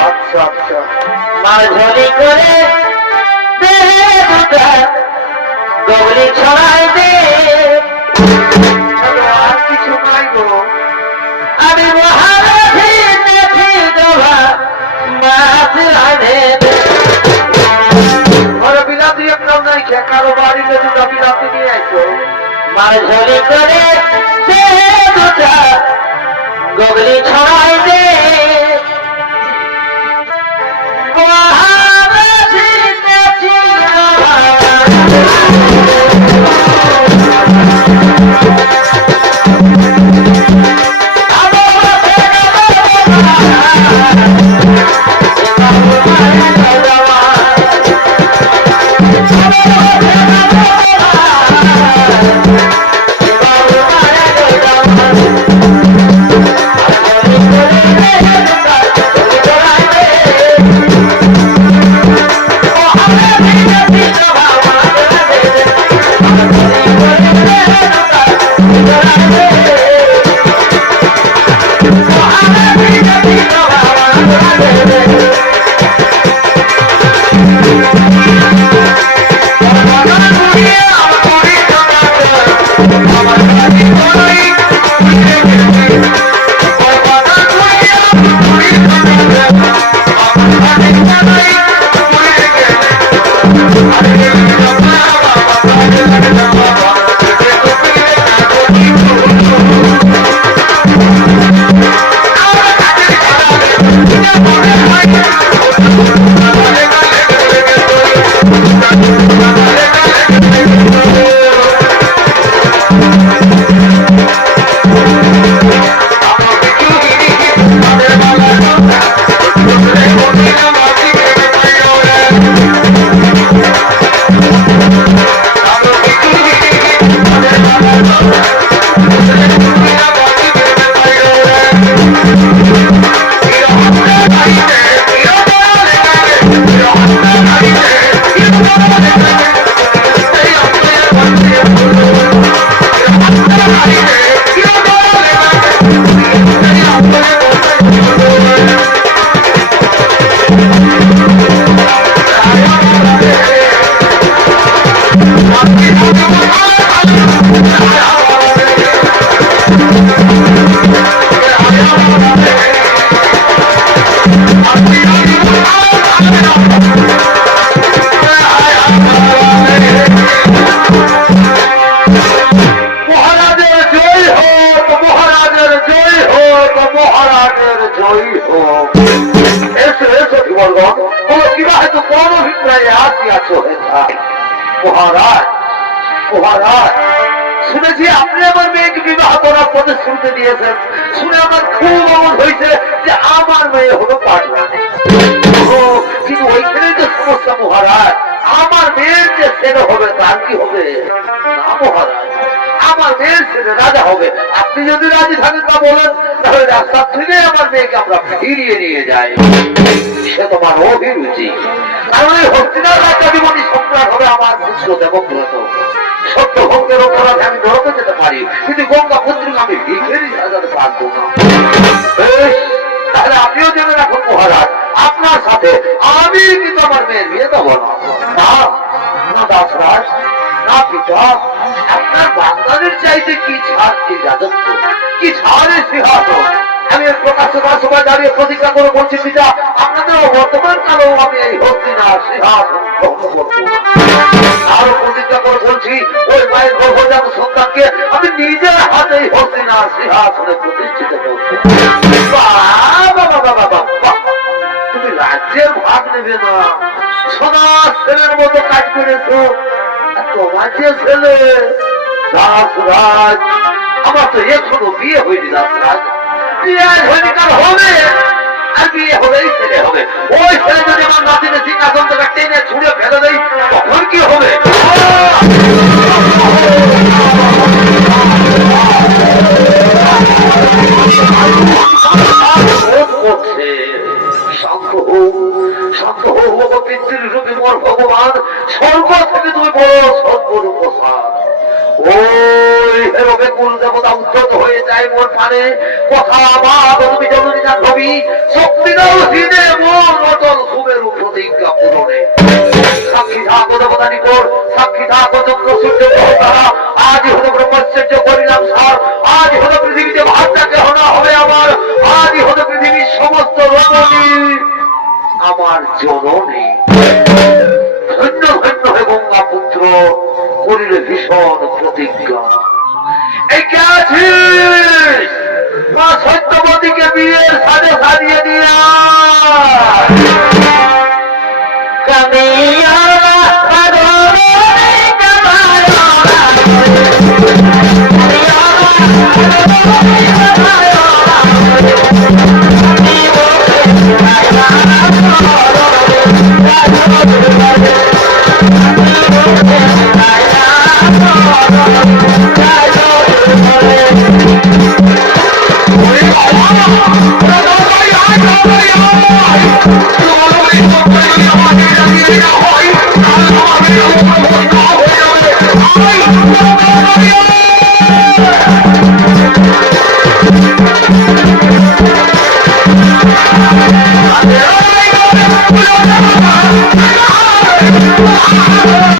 আচ্ছা আচ্ছা মাঝলি করে গগলি ছড়াই দে আর কিছু নাই গো আমি মহারাধি দেখি দোভা মাছ রাধে ওরা বিলাতি একটাও নাই খেয়ে কারো বাড়িতে দুটা বিলাতি নিয়ে আইছো মাঝলি করে দে দুটা গগলি ছড়াই দে শুনেছি আপনি আমার মেয়েকে বিবাহ করার প্রতিশ্রুতি দিয়েছেন শুনে আমার খুব অমত হয়েছে যে আমার মেয়ে হলো পাটনা কিন্তু ওইখানে যে সমস্যা মহারাজ আমার মেয়ের যে ছেলে হবে তার কি হবে না মহারাজ আমার মেয়ের ছেলে রাজা হবে আপনি যদি রাজি থাকেন তা বলেন তাহলে রাস্তা থেকে আমার মেয়েকে আমরা ফিরিয়ে নিয়ে যাই সে তোমার অভিরুচি কারণ এই হস্তিনার রাজা জীবনী সম্রাট হবে আমার পুত্র দেবব্রত সত্য ভক্তের অপরাধে আমি নরকে যেতে পারি কিন্তু গঙ্গা পুত্রকে আমি ভিখেরি সাজাতে পারবো না তাহলে আপনিও জেনে রাখুন মহারাজ আপনার সাথে আমি কিন্তু আমার মেয়ের বিয়ে দেবো না না দাসরাজ না পিতা আপনার বাচ্চাদের চাইতে কি ছাড় কি রাজত্ব কি ছাড়ের সিংহাসন আমি প্রকাশ্য সভায় দাঁড়িয়ে প্রতিজ্ঞা করে বলছি পিতা আপনাদের বর্তমান কালেও আমি এই হস্তিনার সিংহাসন গ্রহণ করবো আরো প্রতিজ্ঞা করে বলছি ওই মায়ের গর্ভজাত সন্তানকে আমি নিজের হাতে হস্তিনার সিংহাসনে প্রতিষ্ঠিত করবো তুমি রাজ্যের ভাগ নেবে না সোনা ছেলের মতো কাজ করেছো তোমার যে ছেলে দাসরাজ আমার তো এখনো বিয়ে হয়নি দাসরাজ বিয়ে হয়নি কার হবে আর বিয়ে হবেই ছেলে হবে ওই ছেলে যদি আমার নাতিনের সিংহাসন থেকে টেনে ছুঁড়ে ফেলে দেয় তখন কি হবে ভগবান স্বর্গ থেকে তুমি বড় সর্বরূপ ওই হেরবে কুল দেবতা উদ্ধত হয়ে যায় নাই মোর কানে কথা আমার তুমি জননী না কবি শক্তি দাও দিনে মোর অটল খুবের প্রতিজ্ঞা পূরণে সাক্ষী থাকো দেবতা নিকট সাক্ষী থাকো চন্দ্র সূর্য তারা আজ হলো ব্রহ্মচর্য করিলাম স্যার আজ হলো পৃথিবীতে ভাতটাকে হনা হবে আমার আজ হলো পৃথিবীর সমস্ত রমণী আমার জননী ধন্য ধন্য হে গঙ্গা পুত্র করিলে ভীষণ প্রতিজ্ঞা এই কে আছিস মা সত্যবতীকে বিয়ের সাজে সাজিয়ে দিয়া কামিয়া